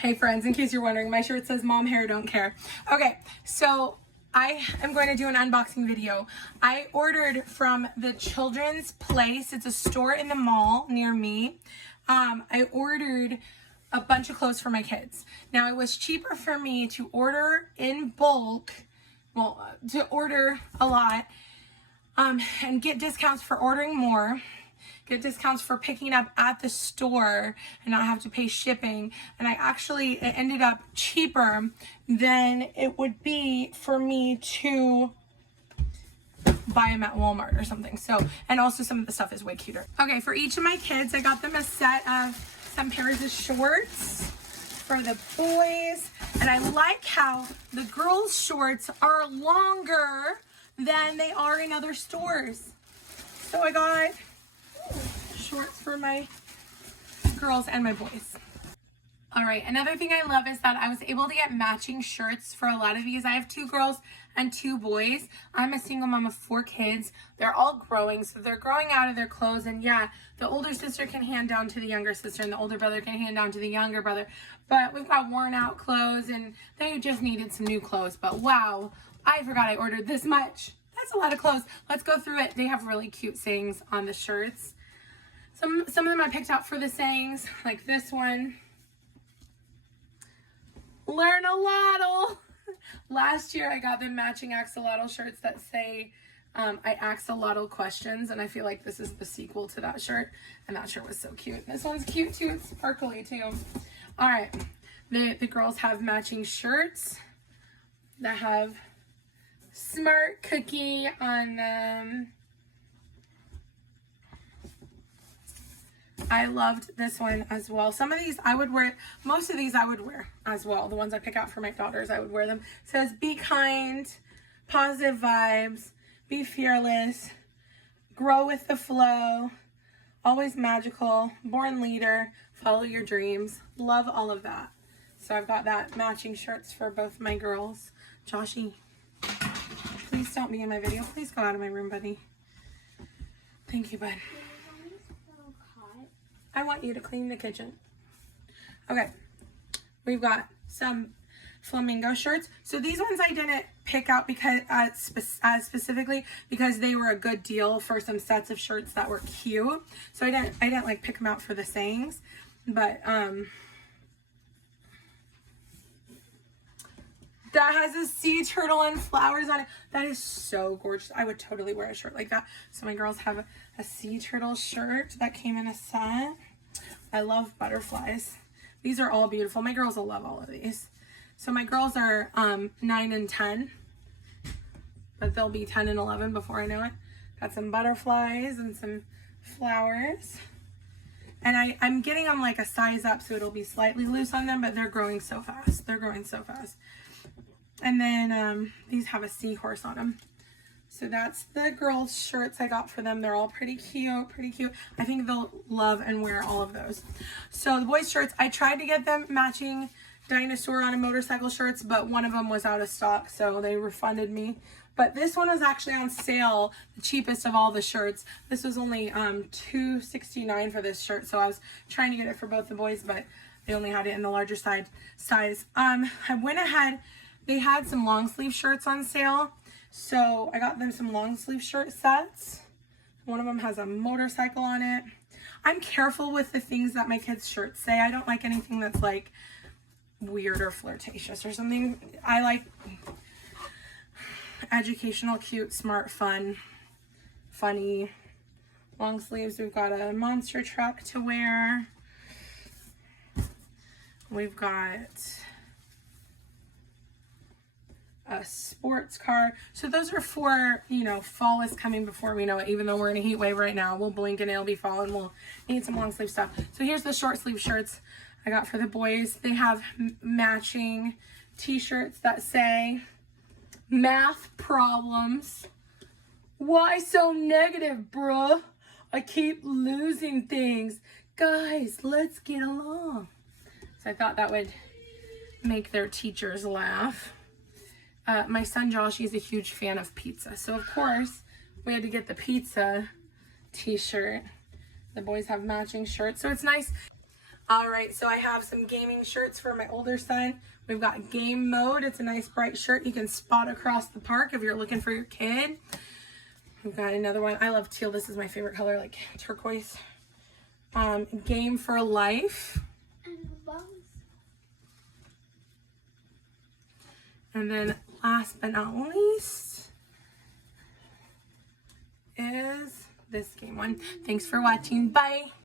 Hey friends, in case you're wondering, my shirt says mom hair don't care. Okay, so I am going to do an unboxing video. I ordered from the Children's Place. It's a store in the mall near me. I ordered a bunch of clothes for my kids. Now it was cheaper for me to order in bulk, to order a lot, and get discounts for ordering more. Get discounts for picking up at the store and not have to pay shipping. And it ended up cheaper than it would be for me to buy them at Walmart or something. So, and also some of the stuff is way cuter. Okay, for each of my kids, I got them a set of some pairs of shorts for the boys. And I like how the girls' shorts are longer than they are in other stores. So I got shorts for my girls and my boys. All right, another thing I love is that I was able to get matching shirts for a lot of these. I have 2 girls and 2 boys. I'm a single mom of 4 kids. They're all growing, so they're growing out of their clothes. And yeah, the older sister can hand down to the younger sister and the older brother can hand down to the younger brother. But we've got worn out clothes and they just needed some new clothes. But wow, I forgot I ordered this much. That's a lot of clothes. Let's go through it. They have really cute sayings on the shirts. Some of them I picked out for the sayings, like this one. Learn a lottle. Last year I got them matching axolotl shirts that say I axolotl questions, and I feel like this is the sequel to that shirt, and that shirt was so cute. This one's cute too. It's sparkly too. All right, the girls have matching shirts that have Smart Cookie on them. I loved this one as well. Some of these I would wear, most of these I would wear as well. The ones I pick out for my daughters, I would wear them. It says, be kind, positive vibes, be fearless, grow with the flow, always magical, born leader, follow your dreams. Love all of that. So I've got that matching shirts for both my girls. Joshy, please don't be in my video. Please go out of my room, buddy. Thank you, bud. I want you to clean the kitchen. Okay, we've got some flamingo shirts. So these ones I didn't pick out because specifically because they were a good deal for some sets of shirts that were cute. So I didn't like pick them out for the sayings, but that has a sea turtle and flowers on it. That is so gorgeous. I would totally wear a shirt like that. So my girls have a sea turtle shirt that came in a set. I love butterflies. These are all beautiful. My girls will love all of these. So my girls are 9 and 10, but they'll be 10 and 11 before I know it. Got some butterflies and some flowers. And I'm getting them like a size up so it'll be slightly loose on them, but they're growing so fast. They're growing so fast. And then these have a seahorse on them. So that's the girls' shirts I got for them. They're all pretty cute, pretty cute. I think they'll love and wear all of those. So the boys' shirts, I tried to get them matching dinosaur on a motorcycle shirts, but one of them was out of stock, so they refunded me. But this one was actually on sale, the cheapest of all the shirts. This was only $2.69 for this shirt, so I was trying to get it for both the boys, but they only had it in the larger size. I went ahead. They had some long sleeve shirts on sale, so I got them some long sleeve shirt sets. One of them has a motorcycle on it. I'm careful with the things that my kids' shirts say. I don't like anything that's like weird or flirtatious or something. I like educational, cute, smart, fun, funny long sleeves. We've got a monster truck to wear. We've got a sports car. So those are for, you know, fall is coming before we know it. Even though we're in a heat wave right now, we'll blink and it'll be fall and we'll need some long sleeve stuff. So here's the short sleeve shirts I got for the boys. They have matching t-shirts that say math problems. Why so negative, bruh? I keep losing things. Guys, let's get along. So I thought that would make their teachers laugh. My son Josh, he's a huge fan of pizza. So of course, we had to get the pizza t-shirt. The boys have matching shirts. So it's nice. All right, so I have some gaming shirts for my older son. We've got game mode. It's a nice bright shirt you can spot across the park if you're looking for your kid. We've got another one. I love teal. This is my favorite color, like turquoise. Game for life. And then last but not least is this game one. Thanks for watching. Bye.